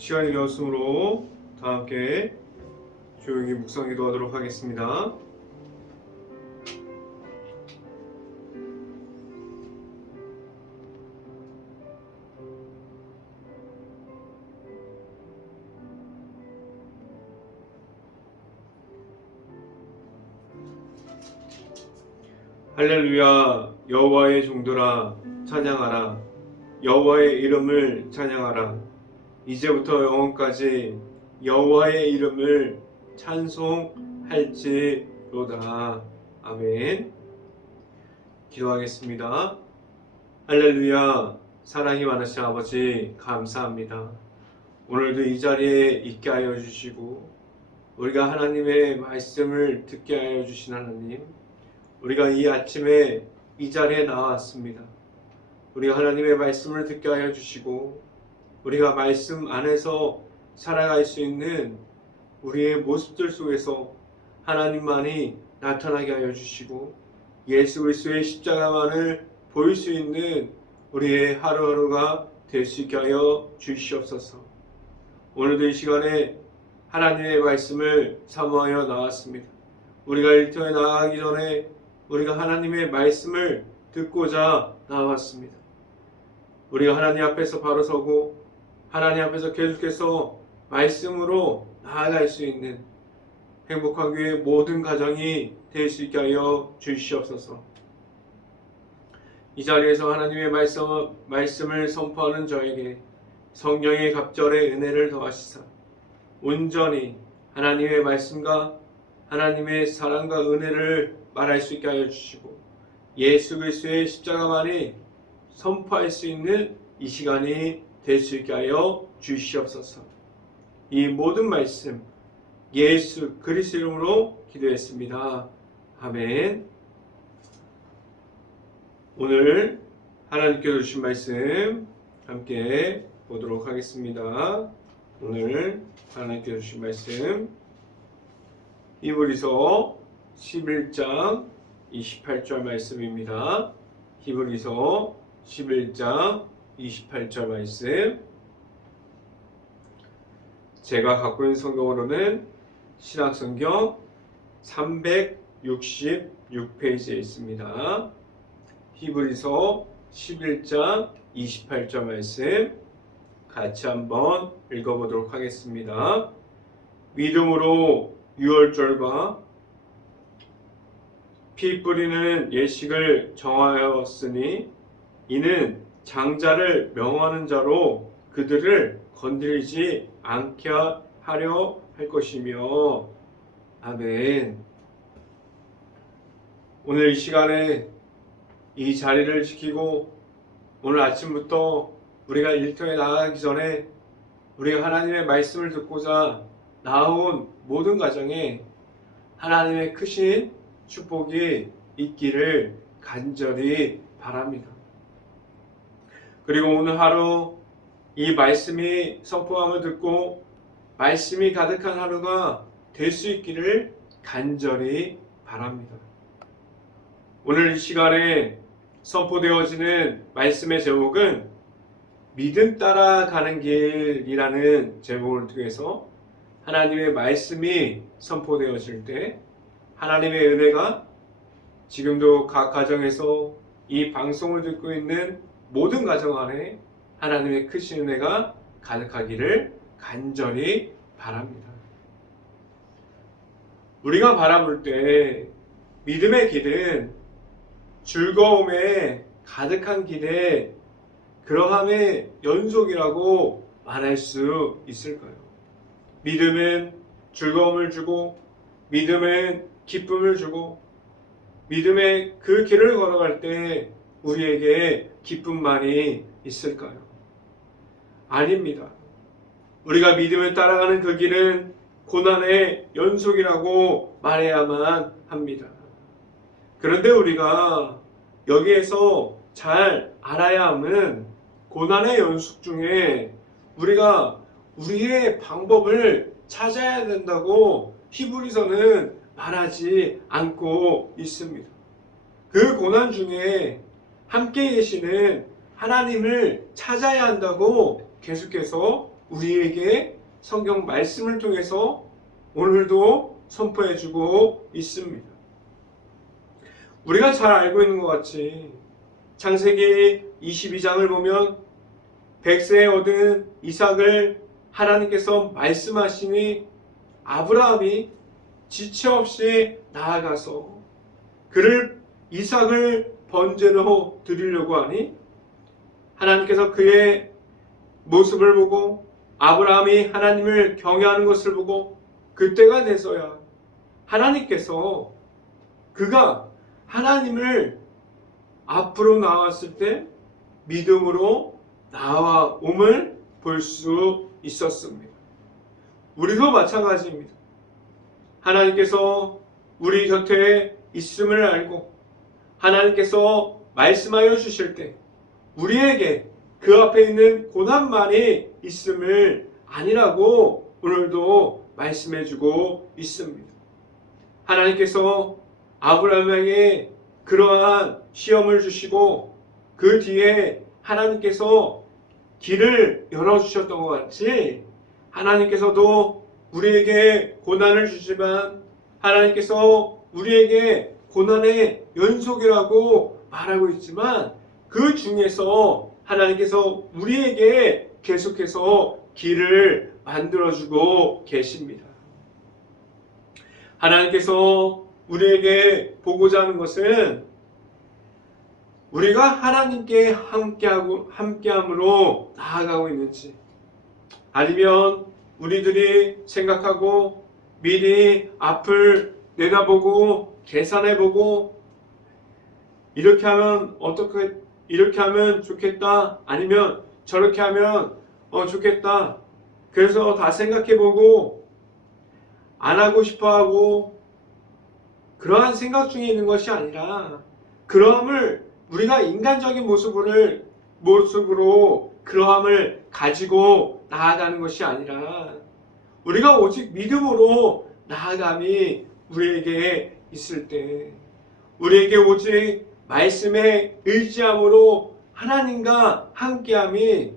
시간이 되었으므로 다 함께 조용히 묵상 기도하도록 하겠습니다. 할렐루야. 여호와의 종들아 찬양하라. 여호와의 이름을 찬양하라. 이제부터 영원까지 여호와의 이름을 찬송할지로다. 아멘. 기도하겠습니다. 할렐루야. 사랑이 많으신 아버지 감사합니다. 오늘도 이 자리에 있게 하여 주시고 우리가 하나님의 말씀을 듣게 하여 주신 하나님, 우리가 이 아침에 이 자리에 나왔습니다. 우리가 하나님의 말씀을 듣게 하여 주시고 우리가 말씀 안에서 살아갈 수 있는 우리의 모습들 속에서 하나님만이 나타나게 하여 주시고 예수 그리스도의 십자가만을 보일 수 있는 우리의 하루하루가 될 수 있게 하여 주시옵소서. 오늘도 이 시간에 하나님의 말씀을 사모하여 나왔습니다. 우리가 일터에 나가기 전에 우리가 하나님의 말씀을 듣고자 나왔습니다. 우리가 하나님 앞에서 바로 서고 하나님 앞에서 계속해서 말씀으로 나아갈 수 있는 행복한 교회 모든 가정이 될 수 있게 하여 주시옵소서. 이 자리에서 하나님의 말씀을 선포하는 저에게 성령의 갑절의 은혜를 더하시사 온전히 하나님의 말씀과 하나님의 사랑과 은혜를 말할 수 있게 하여 주시고 예수 그리스도의 십자가만이 선포할 수 있는 이 시간이 될 수 있게 하여 주시옵소서. 이 모든 말씀 예수 그리스도 이름으로 기도했습니다. 아멘. 오늘 하나님께서 주신 말씀 함께 보도록 하겠습니다. 오늘 하나님께서 주신 말씀 히브리서 11장 28절 말씀입니다. 히브리서 11장 28절 말씀, 제가 갖고 있는 성경으로는 신약성경 366페이지에 있습니다. 히브리서 11장 28절 말씀 같이 한번 읽어보도록 하겠습니다. 믿음으로 유월절과 피 뿌리는 예식을 정하였으니 이는 장자를 명하는 자로 그들을 건드리지 않게 하려 할 것이며. 아멘. 오늘 이 시간에 이 자리를 지키고 오늘 아침부터 우리가 일터에 나가기 전에 우리가 하나님의 말씀을 듣고자 나온 모든 가정에 하나님의 크신 축복이 있기를 간절히 바랍니다. 그리고 오늘 하루 이 말씀이 선포함을 듣고 말씀이 가득한 하루가 될 수 있기를 간절히 바랍니다. 오늘 이 시간에 선포되어지는 말씀의 제목은 믿음 따라 가는 길이라는 제목을 통해서 하나님의 말씀이 선포되어질 때 하나님의 은혜가 지금도 각 가정에서 이 방송을 듣고 있는 모든 가정 안에 하나님의 크신 은혜가 가득하기를 간절히 바랍니다. 우리가 바라볼 때 믿음의 길은 즐거움에 가득한 길의 그러함의 연속이라고 말할 수 있을까요? 믿음은 즐거움을 주고 믿음은 기쁨을 주고 믿음의 그 길을 걸어갈 때 우리에게 기쁨만이 있을까요? 아닙니다. 우리가 믿음을 따라가는 그 길은 고난의 연속이라고 말해야만 합니다. 그런데 우리가 여기에서 잘 알아야 함은 고난의 연속 중에 우리가 우리의 방법을 찾아야 된다고 히브리서는 말하지 않고 있습니다. 그 고난 중에 함께 계시는 하나님을 찾아야 한다고 계속해서 우리에게 성경 말씀을 통해서 오늘도 선포해주고 있습니다. 우리가 잘 알고 있는 것 같이 창세기 22장을 보면 100세에 얻은 이삭을 하나님께서 말씀하시니 아브라함이 지체 없이 나아가서 이삭을 번제로 드리려고 하니 하나님께서 그의 모습을 보고 아브라함이 하나님을 경외하는 것을 보고 그때가 돼서야 하나님께서 그가 하나님을 앞으로 나왔을 때 믿음으로 나아옴을 볼 수 있었습니다. 우리도 마찬가지입니다. 하나님께서 우리 곁에 있음을 알고 하나님께서 말씀하여 주실 때 우리에게 그 앞에 있는 고난만이 있음을 아니라고 오늘도 말씀해 주고 있습니다. 하나님께서 아브라함에게 그러한 시험을 주시고 그 뒤에 하나님께서 길을 열어주셨던 것 같이 하나님께서도 우리에게 고난을 주지만 하나님께서 우리에게 고난의 연속이라고 말하고 있지만 그 중에서 하나님께서 우리에게 계속해서 길을 만들어주고 계십니다. 하나님께서 우리에게 보고자 하는 것은 우리가 하나님께 함께함으로 나아가고 있는지 아니면 우리들이 생각하고 미리 앞을 내다보고 계산해보고 이렇게 하면 이렇게 하면 좋겠다 아니면 저렇게 하면 좋겠다 그래서 다 생각해보고 안 하고 싶어하고 그러한 생각 중에 있는 것이 아니라 그러함을 우리가 인간적인 모습으로 그러함을 가지고 나아가는 것이 아니라 우리가 오직 믿음으로 나아감이 우리에게 있을 때 우리에게 오직 말씀에 의지함으로 하나님과 함께함이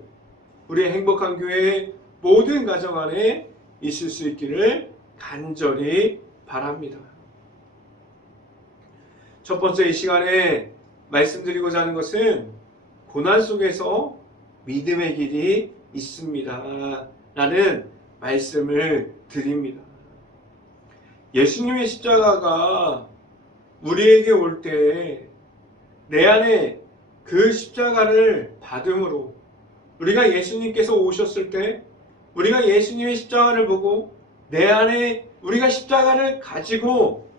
우리의 행복한 교회의 모든 가정 안에 있을 수 있기를 간절히 바랍니다. 첫 번째 이 시간에 말씀드리고자 하는 것은 고난 속에서 믿음의 길이 있습니다 라는 말씀을 드립니다. 예수님의 십자가가 우리에게 올 때 내 안에 그 십자가를 받음으로 우리가 예수님께서 오셨을 때 우리가 예수님의 십자가를 보고 내 안에 우리가 십자가를 가지고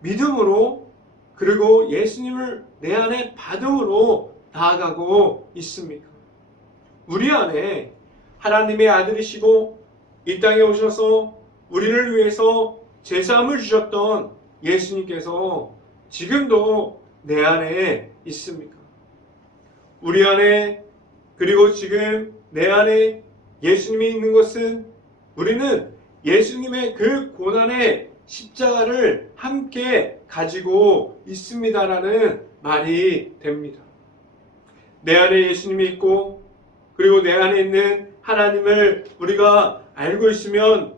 믿음으로 그리고 예수님을 내 안에 받음으로 나아가고 있습니까? 우리 안에 하나님의 아들이시고 이 땅에 오셔서 우리를 위해서 제사함을 주셨던 예수님께서 지금도 내 안에 있습니까? 우리 안에 그리고 지금 내 안에 예수님이 있는 것은 우리는 예수님의 그 고난의 십자가를 함께 가지고 있습니다라는 말이 됩니다. 내 안에 예수님이 있고 그리고 내 안에 있는 하나님을 우리가 알고 있으면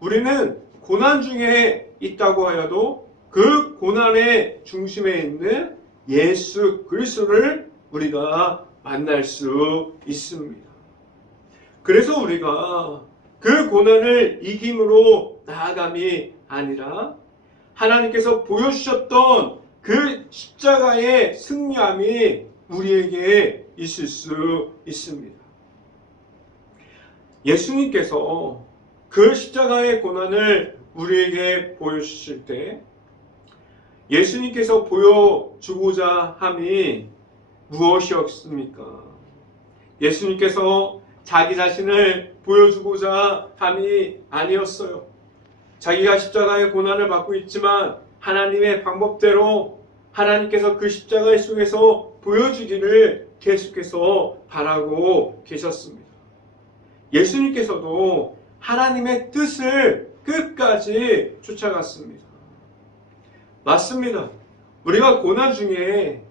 우리는 고난 중에 있다고 하여도 그 고난의 중심에 있는 예수 그리스도를 우리가 만날 수 있습니다. 그래서 우리가 그 고난을 이김으로 나아감이 아니라 하나님께서 보여주셨던 그 십자가의 승리함이 우리에게 있을 수 있습니다. 예수님께서 그 십자가의 고난을 우리에게 보여주실 때 예수님께서 보여주고자 함이 무엇이었습니까? 예수님께서 자기 자신을 보여주고자 함이 아니었어요. 자기가 십자가의 고난을 받고 있지만 하나님의 방법대로 하나님께서 그 십자가 속에서 보여주기를 계속해서 바라고 계셨습니다. 예수님께서도 하나님의 뜻을 끝까지 쫓아갔습니다. 맞습니다. 우리가 고난 중에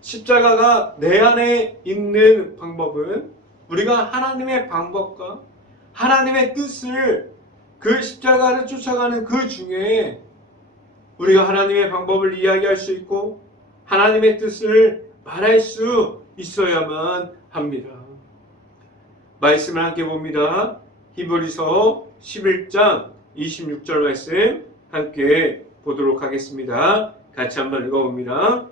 십자가가 내 안에 있는 방법은 우리가 하나님의 방법과 하나님의 뜻을 그 십자가를 쫓아가는 그 중에 우리가 하나님의 방법을 이야기할 수 있고 하나님의 뜻을 말할 수 있어야만 합니다. 말씀을 함께 봅니다. 히브리서 11장 26절 말씀 함께 보도록 하겠습니다. 같이 한번 읽어봅니다.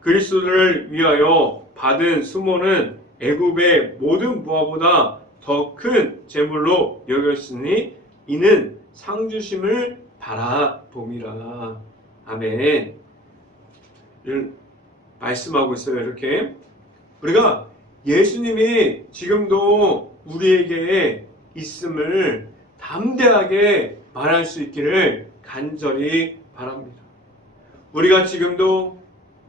그리스도를 위하여 받은 수모는 애굽의 모든 부하보다 더 큰 재물로 여겼으니 이는 상주심을 바라봄이라. 아멘. 말씀하고 있어요. 이렇게 우리가 예수님이 지금도 우리에게 있음을 담대하게 말할 수 있기를 간절히 바랍니다. 우리가 지금도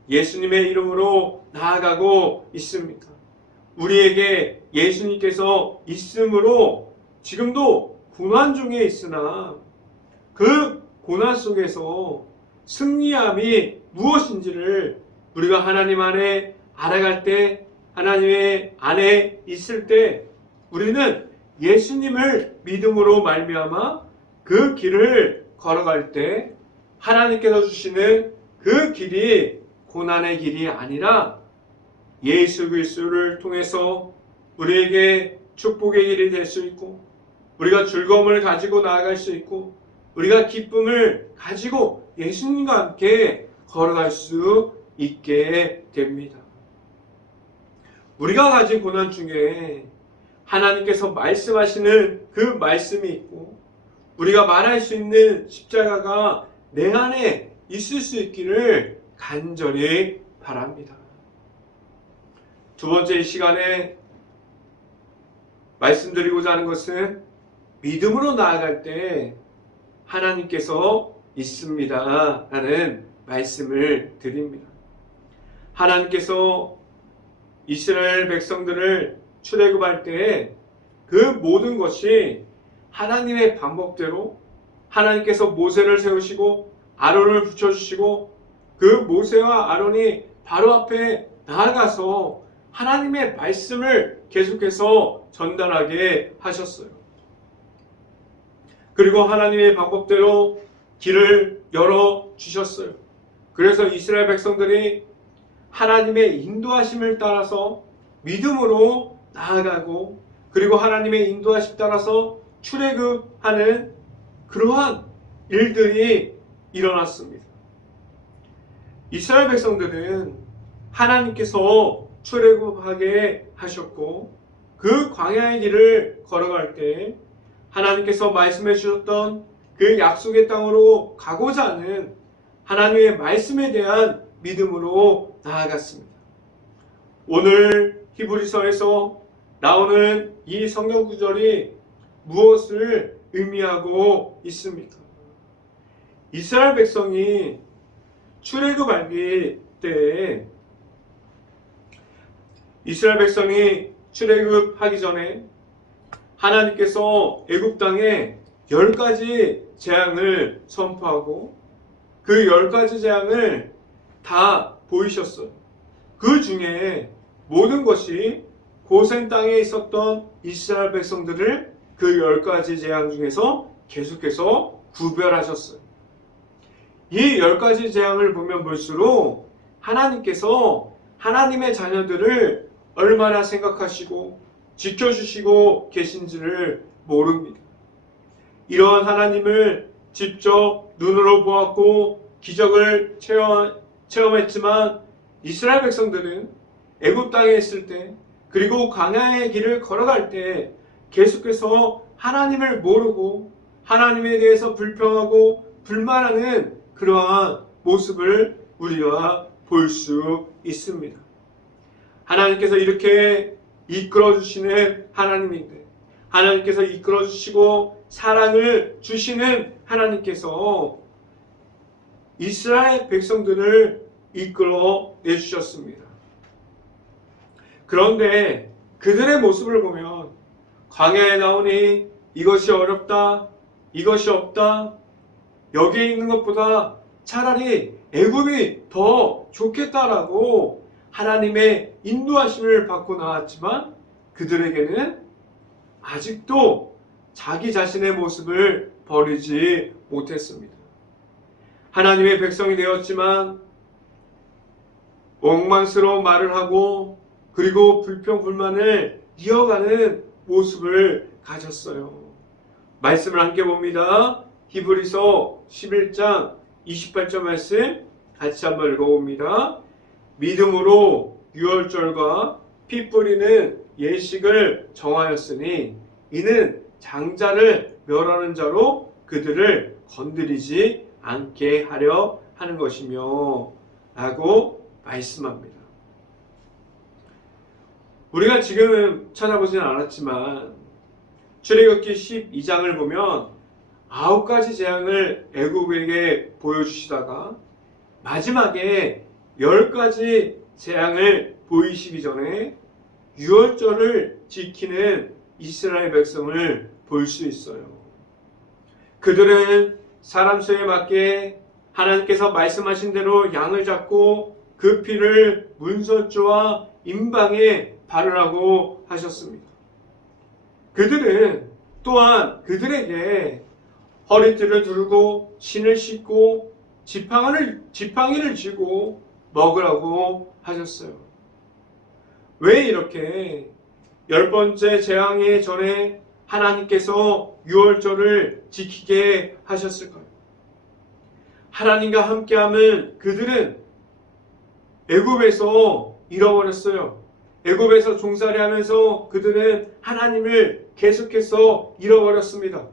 예수님의 이름으로 나아가고 있습니까? 우리에게 예수님께서 있음으로 지금도 고난 중에 있으나 그 고난 속에서 승리함이 무엇인지를 우리가 하나님 안에 알아갈 때, 하나님의 안에 있을 때 우리는 예수님을 믿음으로 말미암아 그 길을 걸어갈 때 하나님께서 주시는 그 길이 고난의 길이 아니라 예수 그리스도를 통해서 우리에게 축복의 길이 될 수 있고 우리가 즐거움을 가지고 나아갈 수 있고 우리가 기쁨을 가지고 예수님과 함께 걸어갈 수 있게 됩니다. 우리가 가진 고난 중에 하나님께서 말씀하시는 그 말씀이 있고 우리가 말할 수 있는 십자가가 내 안에 있을 수 있기를 간절히 바랍니다. 두 번째 시간에 말씀드리고자 하는 것은 믿음으로 나아갈 때 하나님께서 있습니다 라는 말씀을 드립니다. 하나님께서 이스라엘 백성들을 출애굽할 때 그 모든 것이 하나님의 방법대로 하나님께서 모세를 세우시고 아론을 붙여주시고 그 모세와 아론이 바로 앞에 나아가서 하나님의 말씀을 계속해서 전달하게 하셨어요. 그리고 하나님의 방법대로 길을 열어주셨어요. 그래서 이스라엘 백성들이 하나님의 인도하심을 따라서 믿음으로 나아가고 그리고 하나님의 인도하심 따라서 출애굽하는 그러한 일들이 일어났습니다. 이스라엘 백성들은 하나님께서 출애굽하게 하셨고 그 광야의 길을 걸어갈 때 하나님께서 말씀해 주셨던 그 약속의 땅으로 가고자 하는 하나님의 말씀에 대한 믿음으로 나아갔습니다. 오늘 히브리서에서 나오는 이 성경 구절이 무엇을 의미하고 있습니까? 이스라엘 백성이 출애굽할 때 이스라엘 백성이 출애굽하기 전에 하나님께서 애굽 땅에 10가지 재앙을 선포하고 그 10가지 재앙을 다 보이셨어요. 그 중에 모든 것이 고센 땅에 있었던 이스라엘 백성들을 그 10가지 재앙 중에서 계속해서 구별하셨어요. 이 10가지 재앙을 보면 볼수록 하나님께서 하나님의 자녀들을 얼마나 생각하시고 지켜주시고 계신지를 모릅니다. 이러한 하나님을 직접 눈으로 보았고 기적을 체험했지만 이스라엘 백성들은 애굽 땅에 있을 때 그리고 광야의 길을 걸어갈 때 계속해서 하나님을 모르고 하나님에 대해서 불평하고 불만하는 그러한 모습을 우리가 볼 수 있습니다. 하나님께서 이렇게 이끌어주시는 하나님인데 하나님께서 이끌어주시고 사랑을 주시는 하나님께서 이스라엘 백성들을 이끌어 내주셨습니다. 그런데 그들의 모습을 보면 광야에 나오니 이것이 어렵다, 이것이 없다, 여기에 있는 것보다 차라리 애굽이 더 좋겠다라고 하나님의 인도하심을 받고 나왔지만 그들에게는 아직도 자기 자신의 모습을 버리지 못했습니다. 하나님의 백성이 되었지만 원망스러운 말을 하고 그리고 불평불만을 이어가는 모습을 가졌어요. 말씀을 함께 봅니다. 히브리서 11장 28절 말씀 같이 한번 읽어봅니다. 믿음으로 유월절과 피 뿌리는 예식을 정하였으니 이는 장자를 멸하는 자로 그들을 건드리지 않게 하려 하는 것이며 라고 말씀합니다. 우리가 지금 찾아보지는 않았지만 출애굽기 12장을 보면 9가지 재앙을 애굽에게 보여주시다가 마지막에 10가지 재앙을 보이시기 전에 유월절을 지키는 이스라엘 백성을 볼 수 있어요. 그들은 사람 수에 맞게 하나님께서 말씀하신 대로 양을 잡고 그 피를 문설주와 임방에 바르라고 하셨습니다. 그들은 또한 그들에게 허리띠를 두르고 신을 씻고 지팡이를 쥐고 먹으라고 하셨어요. 왜 이렇게 10번째 재앙의 전에 하나님께서 유월절을 지키게 하셨을까요? 하나님과 함께함을 그들은 애굽에서 잃어버렸어요. 애굽에서 종살이 하면서 그들은 하나님을 계속해서 잃어버렸습니다.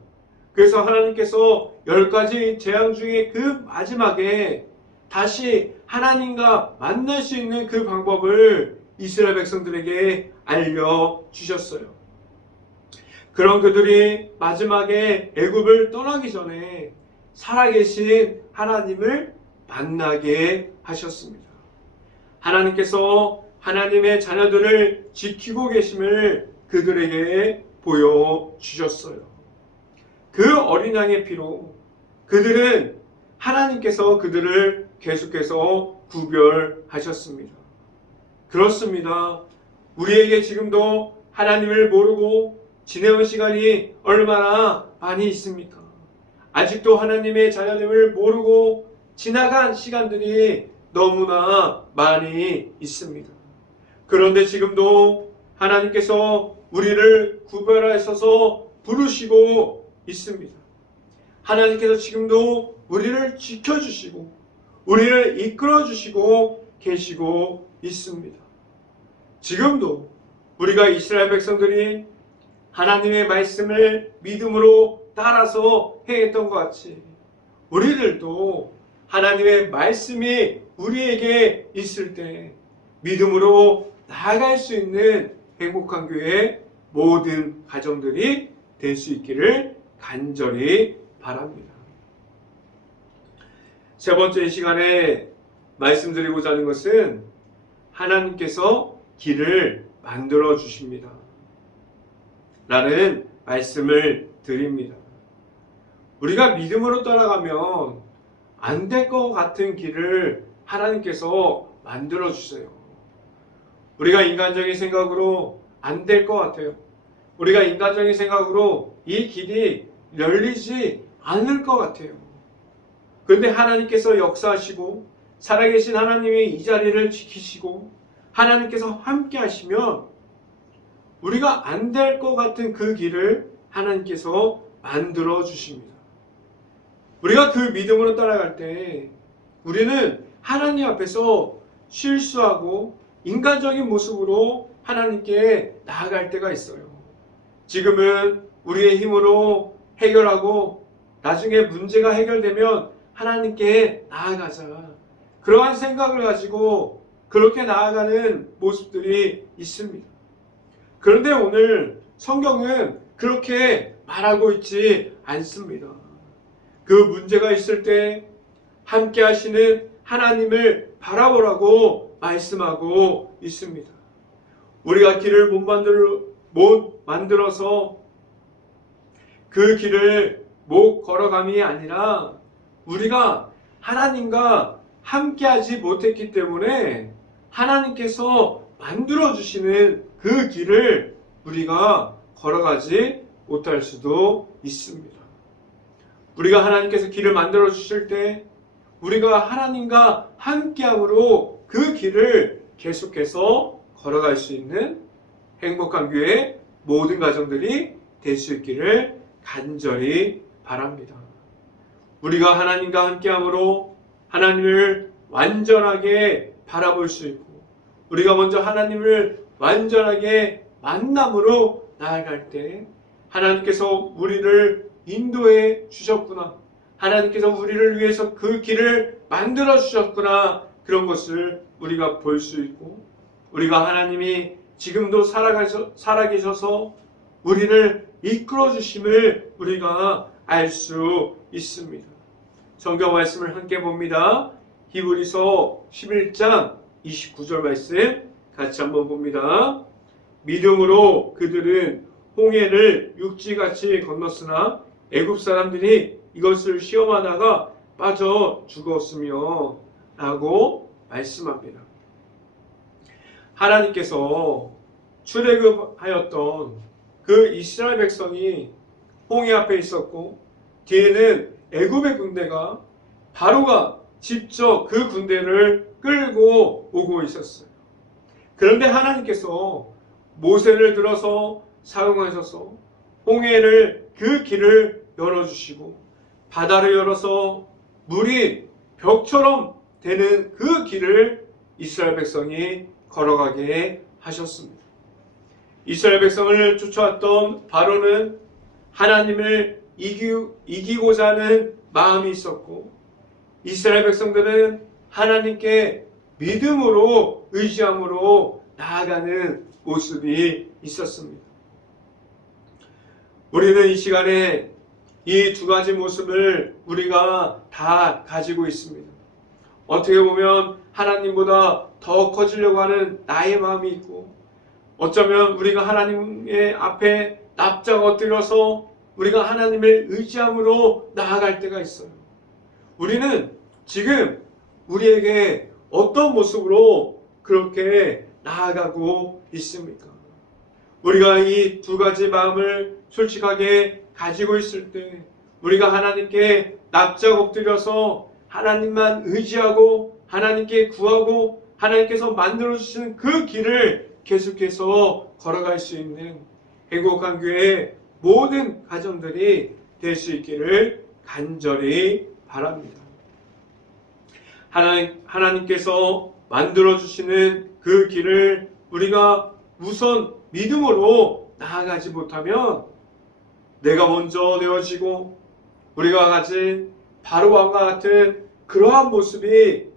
그래서 하나님께서 10가지 재앙 중에 그 마지막에 다시 하나님과 만날 수 있는 그 방법을 이스라엘 백성들에게 알려주셨어요. 그런 그들이 마지막에 애굽을 떠나기 전에 살아계신 하나님을 만나게 하셨습니다. 하나님께서 하나님의 자녀들을 지키고 계심을 그들에게 보여주셨어요. 그 어린 양의 피로 그들은 하나님께서 그들을 계속해서 구별하셨습니다. 그렇습니다. 우리에게 지금도 하나님을 모르고 지내온 시간이 얼마나 많이 있습니까? 아직도 하나님의 자녀됨을 모르고 지나간 시간들이 너무나 많이 있습니다. 그런데 지금도 하나님께서 우리를 구별하셔서 부르시고 있습니다. 하나님께서 지금도 우리를 지켜주시고 우리를 이끌어주시고 계시고 있습니다. 지금도 우리가 이스라엘 백성들이 하나님의 말씀을 믿음으로 따라서 행했던 것 같이 우리들도 하나님의 말씀이 우리에게 있을 때 믿음으로 나아갈 수 있는 행복한 교회 모든 가정들이 될 수 있기를 간절히 바랍니다. 세 번째 시간에 말씀드리고자 하는 것은 하나님께서 길을 만들어 주십니다. 라는 말씀을 드립니다. 우리가 믿음으로 따라가면 안 될 것 같은 길을 하나님께서 만들어 주세요. 우리가 인간적인 생각으로 안 될 것 같아요. 우리가 인간적인 생각으로 이 길이 열리지 않을 것 같아요. 그런데 하나님께서 역사하시고 살아계신 하나님이 이 자리를 지키시고 하나님께서 함께 하시면 우리가 안 될 것 같은 그 길을 하나님께서 만들어 주십니다. 우리가 그 믿음으로 따라갈 때 우리는 하나님 앞에서 실수하고 인간적인 모습으로 하나님께 나아갈 때가 있어요. 지금은 우리의 힘으로 해결하고 나중에 문제가 해결되면 하나님께 나아가자. 그러한 생각을 가지고 그렇게 나아가는 모습들이 있습니다. 그런데 오늘 성경은 그렇게 말하고 있지 않습니다. 그 문제가 있을 때 함께 하시는 하나님을 바라보라고 말씀하고 있습니다. 우리가 길을 못 만들어서 그 길을 못 걸어감이 아니라 우리가 하나님과 함께하지 못했기 때문에 하나님께서 만들어주시는 그 길을 우리가 걸어가지 못할 수도 있습니다. 우리가 하나님께서 길을 만들어 주실 때 우리가 하나님과 함께함으로 그 길을 계속해서 걸어갈 수 있는 행복한 교회 모든 가정들이 될 수 있기를 간절히 바랍니다. 우리가 하나님과 함께함으로 하나님을 완전하게 바라볼 수 있고 우리가 먼저 하나님을 완전하게 만남으로 나아갈 때 하나님께서 우리를 인도해 주셨구나. 하나님께서 우리를 위해서 그 길을 만들어 주셨구나. 그런 것을 우리가 볼 수 있고 우리가 하나님이 지금도 살아계셔서 우리를 이끌어 주심을 우리가 알 수 있습니다. 성경 말씀을 함께 봅니다. 히브리서 11장 29절 말씀 같이 한번 봅니다. 믿음으로 그들은 홍해를 육지같이 건넜으나 애굽 사람들이 이것을 시험하다가 빠져 죽었으며 라고 말씀합니다. 하나님께서 출애굽하였던 그 이스라엘 백성이 홍해 앞에 있었고 뒤에는 애굽의 군대가 바로가 직접 그 군대를 끌고 오고 있었어요. 그런데 하나님께서 모세를 들어서 사용하셔서 홍해를 그 길을 열어주시고 바다를 열어서 물이 벽처럼 되는 그 길을 이스라엘 백성이 걸어가게 하셨습니다. 이스라엘 백성을 쫓아왔던 바로는 하나님을 이기고자 하는 마음이 있었고 이스라엘 백성들은 하나님께 믿음으로 의지함으로 나아가는 모습이 있었습니다. 우리는 이 시간에 이 두 가지 모습을 우리가 다 가지고 있습니다. 어떻게 보면 하나님보다 더 커지려고 하는 나의 마음이 있고 어쩌면 우리가 하나님의 앞에 납작 엎드려서 우리가 하나님을 의지함으로 나아갈 때가 있어요. 우리는 지금 우리에게 어떤 모습으로 그렇게 나아가고 있습니까? 우리가 이 두 가지 마음을 솔직하게 가지고 있을 때 우리가 하나님께 납작 엎드려서 하나님만 의지하고 하나님께 구하고 하나님께서 만들어주시는 그 길을 계속해서 걸어갈 수 있는 행복한 교회의 모든 가정들이 될 수 있기를 간절히 바랍니다. 하나님께서 만들어주시는 그 길을 우리가 우선 믿음으로 나아가지 못하면 내가 먼저 되어지고 우리가 가진 바로와 같은 그러한 모습이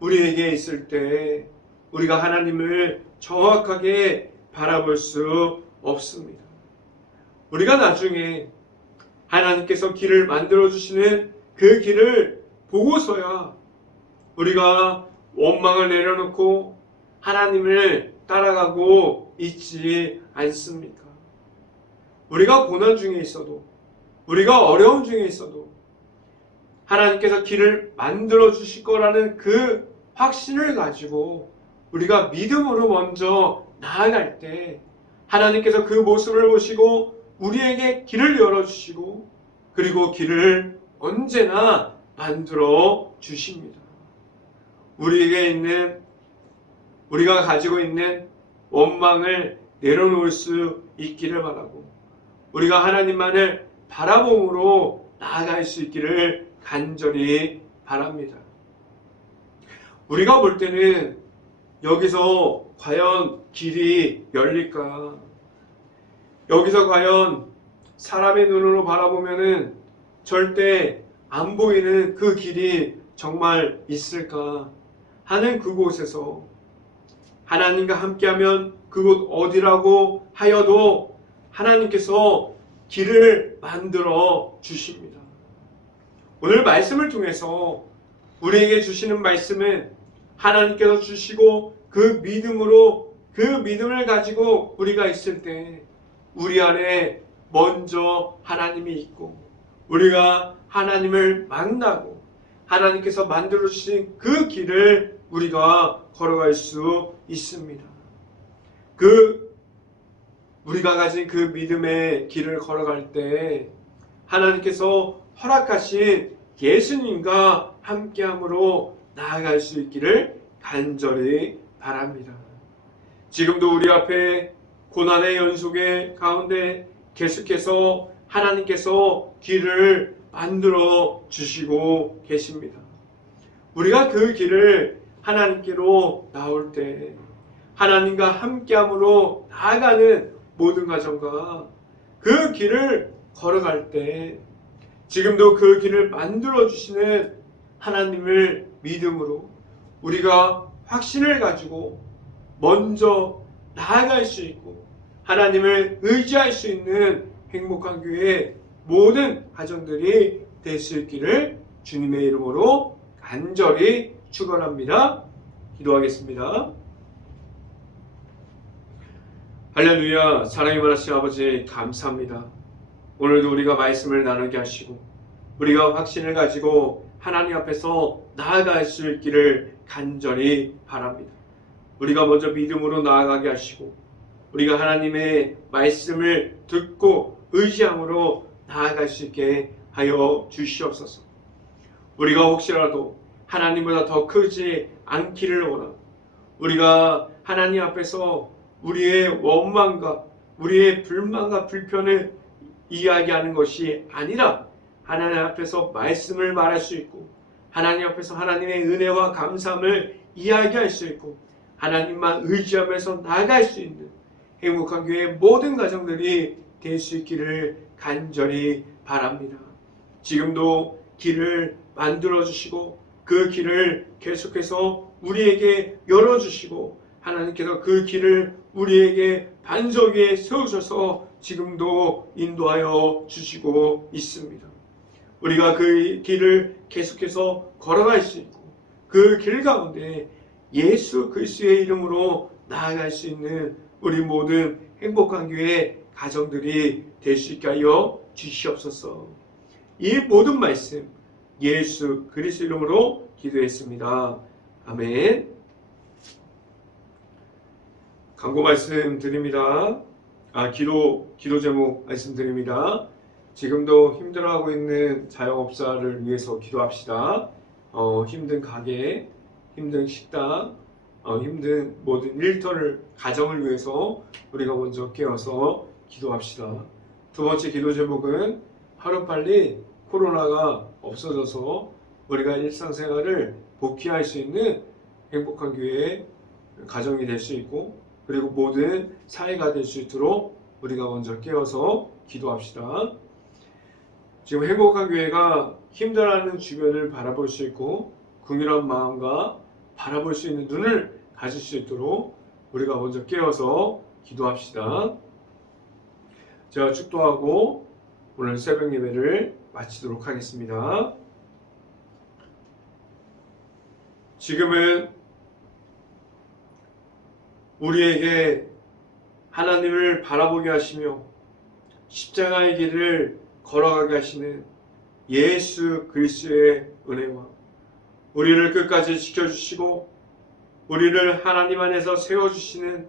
우리에게 있을 때 우리가 하나님을 정확하게 바라볼 수 없습니다. 우리가 나중에 하나님께서 길을 만들어주시는 그 길을 보고서야 우리가 원망을 내려놓고 하나님을 따라가고 있지 않습니까? 우리가 고난 중에 있어도 우리가 어려움 중에 있어도 하나님께서 길을 만들어 주실 거라는 그 확신을 가지고 우리가 믿음으로 먼저 나아갈 때 하나님께서 그 모습을 보시고 우리에게 길을 열어주시고 그리고 길을 언제나 만들어 주십니다. 우리가 가지고 있는 원망을 내려놓을 수 있기를 바라고 우리가 하나님만을 바라봄으로 나아갈 수 있기를 간절히 바랍니다. 우리가 볼 때는 여기서 과연 길이 열릴까? 여기서 과연 사람의 눈으로 바라보면은 절대 안 보이는 그 길이 정말 있을까 하는 그곳에서 하나님과 함께하면 그곳 어디라고 하여도 하나님께서 길을 만들어 주십니다. 오늘 말씀을 통해서 우리에게 주시는 말씀은 하나님께서 주시고 그 믿음을 가지고 우리가 있을 때 우리 안에 먼저 하나님이 있고 우리가 하나님을 만나고 하나님께서 만들어 주신 그 길을 우리가 걸어갈 수 있습니다. 우리가 가진 그 믿음의 길을 걸어갈 때 하나님께서 허락하신 예수님과 함께함으로 나아갈 수 있기를 간절히 바랍니다. 지금도 우리 앞에 고난의 연속의 가운데 계속해서 하나님께서 길을 만들어 주시고 계십니다. 우리가 그 길을 하나님께로 나올 때 하나님과 함께함으로 나아가는 모든 가정과 그 길을 걸어갈 때 지금도 그 길을 만들어 주시는 하나님을 믿음으로 우리가 확신을 가지고 먼저 나아갈 수 있고 하나님을 의지할 수 있는 행복한 교회 모든 가정들이 될 수 있기를 주님의 이름으로 간절히 축원합니다. 기도하겠습니다. 할렐루야. 사랑이 많으신 아버지 감사합니다. 오늘도 우리가 말씀을 나누게 하시고 우리가 확신을 가지고 하나님 앞에서 나아갈 수 있기를 간절히 바랍니다. 우리가 먼저 믿음으로 나아가게 하시고 우리가 하나님의 말씀을 듣고 의지함으로 나아갈 수 있게 하여 주시옵소서. 우리가 혹시라도 하나님보다 더 크지 않기를 원합니다. 우리가 하나님 앞에서 우리의 원망과 우리의 불만과 불편을 이야기하는 것이 아니라 하나님 앞에서 말씀을 말할 수 있고 하나님 앞에서 하나님의 은혜와 감사함을 이야기할 수 있고 하나님만 의지하면서 나아갈 수 있는 행복한 교회 모든 가정들이 될 수 있기를 간절히 바랍니다. 지금도 길을 만들어 주시고 그 길을 계속해서 우리에게 열어주시고 하나님께서 그 길을 우리에게 반석 위에 세우셔서 지금도 인도하여 주시고 있습니다. 우리가 그 길을 계속해서 걸어갈 수 있고 그 길 가운데 예수 그리스도의 이름으로 나아갈 수 있는 우리 모든 행복한 교회 가정들이 될 수 있게 하여 주시옵소서. 이 모든 말씀 예수 그리스도 이름으로 기도했습니다. 아멘. 광고 말씀 드립니다. 기도 제목 말씀 드립니다. 지금도 힘들어하고 있는 자영업자를 위해서 기도합시다. 힘든 가게, 힘든 식당, 힘든 모든 일터를 가정을 위해서 우리가 먼저 깨어서 기도합시다. 두 번째 기도 제목은 하루빨리 코로나가 없어져서 우리가 일상생활을 복귀할 수 있는 행복한 교회의 가정이 될 수 있고 그리고 모든 사회가 될 수 있도록 우리가 먼저 깨어서 기도합시다. 지금 행복한 교회가 힘들어하는 주변을 바라볼 수 있고 긍휼한 마음과 바라볼 수 있는 눈을 가질 수 있도록 우리가 먼저 깨어서 기도합시다. 제가 축도하고 오늘 새벽 예배를 마치도록 하겠습니다. 지금은 우리에게 하나님을 바라보게 하시며 십자가의 길을 걸어가게 하시는 예수 그리스도의 은혜와 우리를 끝까지 지켜주시고 우리를 하나님 안에서 세워주시는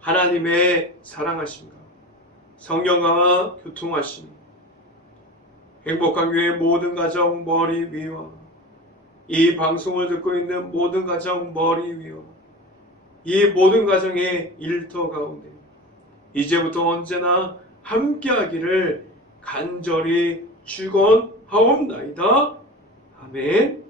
하나님의 사랑하심과 성령과 교통하심 행복한 교회 모든 가정 머리 위와 이 방송을 듣고 있는 모든 가정 머리 위와 이 모든 가정의 일터 가운데 이제부터 언제나 함께하기를 간절히 축원하옵나이다. 아멘.